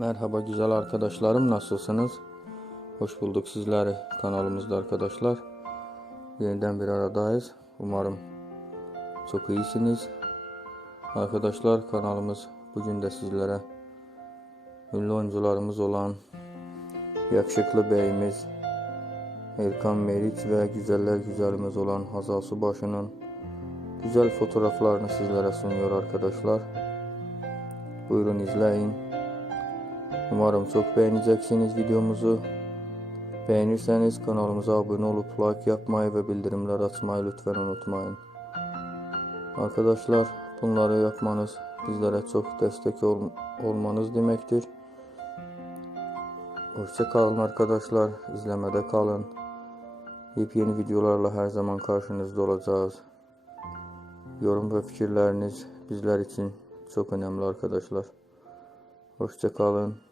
Merhaba güzel arkadaşlarım nasılsınız? Hoş bulduk sizleri kanalımızda arkadaşlar. Yeniden bir aradayız. Umarım çok iyisiniz. Arkadaşlar kanalımız bugün de sizlere ünlü oyuncularımız olan yakışıklı beyimiz Erkan Meriç ve güzeller güzelimiz olan Hazal Subaşı'nın güzel fotoğraflarını sizlere sunuyor arkadaşlar. Buyurun izleyin. Umarım çok beğeneceksiniz videomuzu. Beğenirseniz kanalımıza abone olup like yapmayı ve bildirimler açmayı lütfen unutmayın. Arkadaşlar bunları yapmanız bizlere çok destek ol- olmanız demektir. Hoşça kalın arkadaşlar. izlemede kalın. Yepyeni videolarla her zaman karşınızda olacağız. Yorum ve fikirleriniz bizler için çok önemli arkadaşlar. Hoşça kalın.